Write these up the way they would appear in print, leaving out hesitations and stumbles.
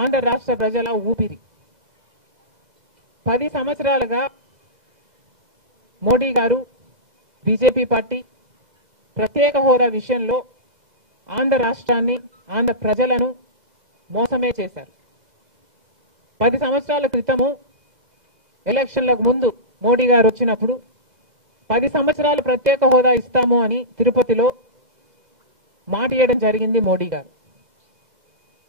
ఆంధ్ర రాష్ట్ర ప్రజల ఊపిరి. 10 సంవత్సరాలుగా మోడీ గారు బీజేపీ పార్టీ ప్రత్యేక హోదా విషయంలో ఆంధ్ర రాష్ట్రాన్ని ఆంధ్ర ప్రజలను మోసమే చేశారు. 10 సంవత్సరాల క్రితము ఎలక్షన్లకు ముందు మోడీ గారు వచ్చినప్పుడు 10 సంవత్సరాలు ప్రత్యేక హోదా ఇస్తాము అని తిరుపతిలో మాట ఇవ్వడం జరిగింది మోడీ గారు.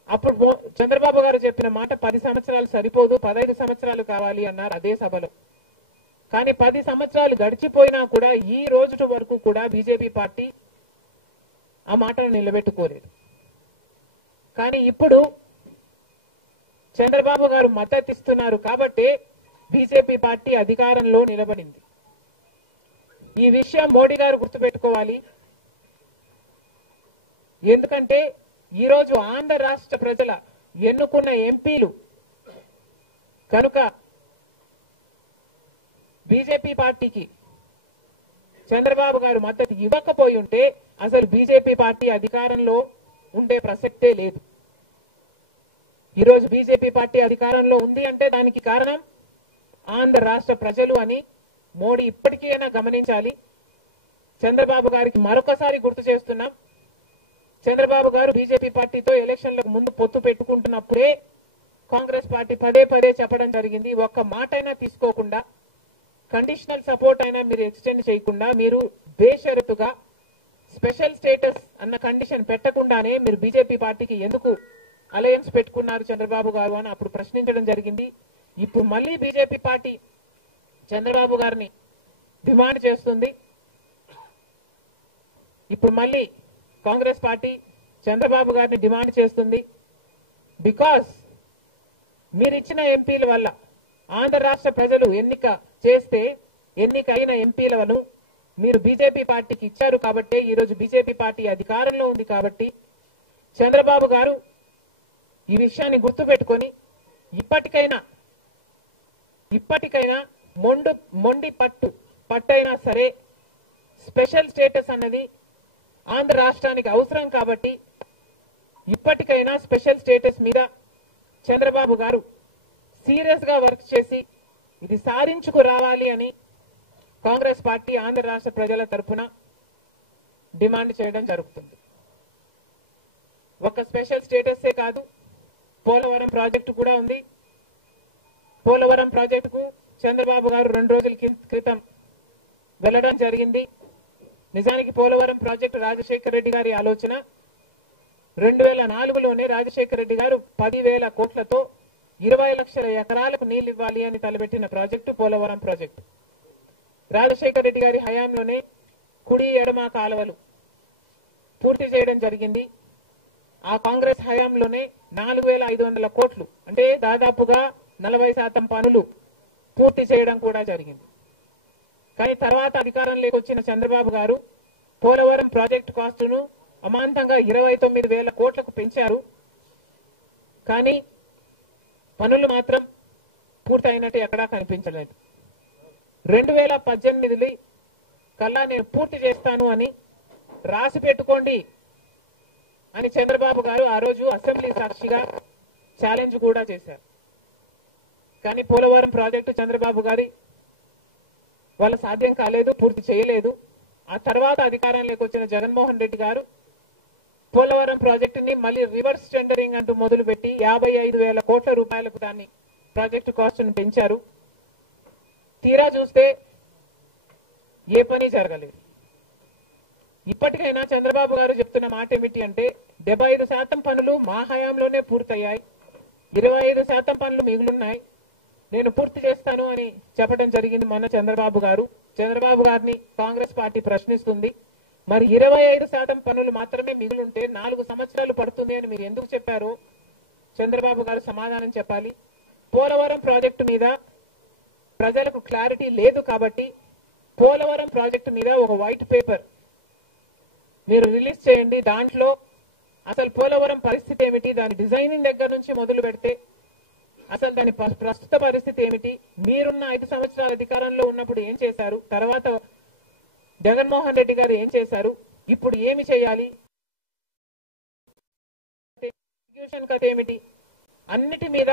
అప్పుడు చంద్రబాబు గారు చెప్పిన మాట 10 సంవత్సరాలు సరిపోదు, 15 సంవత్సరాలు కావాలి అన్నారు అదే సభలో. కానీ 10 సంవత్సరాలు గడిచిపోయినా కూడా ఈ రోజు వరకు కూడా బీజేపీ పార్టీ ఆ మాటను నిలబెట్టుకోలేదు. కానీ ఇప్పుడు చంద్రబాబు గారు మద్దతు ఇస్తున్నారు కాబట్టి బీజేపీ పార్టీ అధికారంలో నిలబడింది. ఈ విషయం మోడీ గారు గుర్తుపెట్టుకోవాలి. ఎందుకంటే ఈరోజు ఆంధ్ర రాష్ట్ర ప్రజల ఎన్నుకున్న ఎంపీలు కనుక బీజేపీ పార్టీకి చంద్రబాబు గారు మద్దతు ఇవ్వకపోయి ఉంటే అసలు బీజేపీ పార్టీ అధికారంలో ఉండే ప్రసక్తే లేదు. ఈరోజు బీజేపీ పార్టీ అధికారంలో ఉంది అంటే దానికి కారణం ఆంధ్ర రాష్ట్ర ప్రజలు అని మోడీ ఇప్పటికైనా గమనించాలి. చంద్రబాబు గారికి మరొకసారి గుర్తు చేస్తున్నాం, చంద్రబాబు గారు బీజేపీ పార్టీతో ఎలక్షన్లకు ముందు పొత్తు పెట్టుకుంటున్నప్పుడే కాంగ్రెస్ పార్టీ పదే పదే చెప్పడం జరిగింది, ఒక్క మాట అయినా తీసుకోకుండా, కండిషనల్ సపోర్ట్ అయినా మీరు ఎక్స్టెండ్ చేయకుండా, మీరు బేషరతుగా స్పెషల్ స్టేటస్ అన్న కండిషన్ పెట్టకుండానే మీరు బీజేపీ పార్టీకి ఎందుకు అలయన్స్ పెట్టుకున్నారు చంద్రబాబు గారు అని అప్పుడు ప్రశ్నించడం జరిగింది. ఇప్పుడు మళ్ళీ బీజేపీ పార్టీ చంద్రబాబు గారిని డిమాండ్ చేస్తుంది. ఇప్పుడు మళ్ళీ కాంగ్రెస్ పార్టీ చంద్రబాబు గారిని డిమాండ్ చేస్తుంది. బికాస్ మీరిచ్చిన ఎంపీల వల్ల ఆంధ్ర రాష్ట్ర ప్రజలు ఎన్నికైన ఎంపీలను మీరు బీజేపీ పార్టీకి ఇచ్చారు కాబట్టి ఈరోజు బీజేపీ పార్టీ అధికారంలో ఉంది కాబట్టి చంద్రబాబు గారు ఈ విషయాన్ని గుర్తుపెట్టుకొని ఇప్పటికైనా మొండి పట్టైనా సరే స్పెషల్ స్టేటస్ అన్నది ఆంధ్ర రాష్ట్రానికి అవసరం కాబట్టి ఇప్పటికైనా స్పెషల్ స్టేటస్ మీద చంద్రబాబు గారు సీరియస్ గా వర్క్ చేసి ఇది సాధించుకు రావాలి అని కాంగ్రెస్ పార్టీ ఆంధ్ర రాష్ట్ర ప్రజల తరఫున డిమాండ్ చేయడం జరుగుతుంది. ఒక స్పెషల్ స్టేటసే కాదు, పోలవరం ప్రాజెక్టు కూడా ఉంది. పోలవరం ప్రాజెక్టుకు చంద్రబాబు గారు 2 రోజుల క్రితం వెళ్లడం జరిగింది. నిజానికి పోలవరం ప్రాజెక్టు రాజశేఖర రెడ్డి గారి ఆలోచన. 2004లోనే రాజశేఖర రెడ్డి గారు 10,000 కోట్లతో 20 లక్షల ఎకరాలకు నీళ్లు ఇవ్వాలి అని తలపెట్టిన ప్రాజెక్టు పోలవరం ప్రాజెక్టు. రాజశేఖర రెడ్డి గారి హయాంలోనే కుడి ఎడమ కాలువలు పూర్తి చేయడం జరిగింది. ఆ కాంగ్రెస్ హయాంలోనే 4,500 కోట్లు అంటే దాదాపుగా 40% పనులు పూర్తి చేయడం కూడా జరిగింది. కానీ తర్వాత అధికారంలోకి వచ్చిన చంద్రబాబు గారు పోలవరం ప్రాజెక్టు కాస్టును అమాంతంగా 29,000 కోట్లకు పెంచారు. కానీ పనులు మాత్రం పూర్తయినట్టు ఎక్కడా కనిపించలేదు. 2018 కల్లా నేను పూర్తి చేస్తాను అని రాసి పెట్టుకోండి అని చంద్రబాబు గారు ఆ రోజు అసెంబ్లీ సాక్షిగా ఛాలెంజ్ కూడా చేశారు. కానీ పోలవరం ప్రాజెక్టు చంద్రబాబు గారి వాళ్ళ సాధ్యం కాలేదు, పూర్తి చేయలేదు. ఆ తర్వాత అధికారంలోకి వచ్చిన జగన్మోహన్ రెడ్డి గారు పోలవరం ప్రాజెక్టుని మళ్ళీ రివర్స్ టెండరింగ్ అంటూ మొదలుపెట్టి 55,000 కోట్ల రూపాయలకు దాన్ని ప్రాజెక్టు కాస్ట్ను పెంచారు. తీరా చూస్తే ఏ పని జరగలేదు. ఇప్పటికైనా చంద్రబాబు గారు చెప్తున్న మాట ఏమిటి అంటే 75% పనులు మా హయాంలోనే పూర్తయ్యాయి, 25% పనులు మిగులున్నాయి, నేను పూర్తి చేస్తాను అని చెప్పడం జరిగింది మొన్న చంద్రబాబు గారు. చంద్రబాబు గారిని కాంగ్రెస్ పార్టీ ప్రశ్నిస్తుంది, మరి 25% పనులు మాత్రమే మిగులుంటే 4 సంవత్సరాలు పడుతుంది అని మీరు ఎందుకు చెప్పారో చంద్రబాబు గారు సమాధానం చెప్పాలి. పోలవరం ప్రాజెక్టు మీద ప్రజలకు క్లారిటీ లేదు కాబట్టి పోలవరం ప్రాజెక్టు మీద ఒక వైట్ పేపర్ మీరు రిలీజ్ చేయండి. దాంట్లో అసలు పోలవరం పరిస్థితి ఏమిటి, దాని డిజైనింగ్ దగ్గర నుంచి మొదలు పెడితే అసలు దాని ప్రస్తుత పరిస్థితి ఏమిటి, మీరున్న 5 సంవత్సరాల అధికారంలో ఉన్నప్పుడు ఏం చేశారు, తర్వాత జగన్మోహన్ రెడ్డి గారు ఏం చేశారు, ఇప్పుడు ఏమి చేయాలి, ఎగ్జిక్యూషన్ కథ ఏమిటి అన్నిటి మీద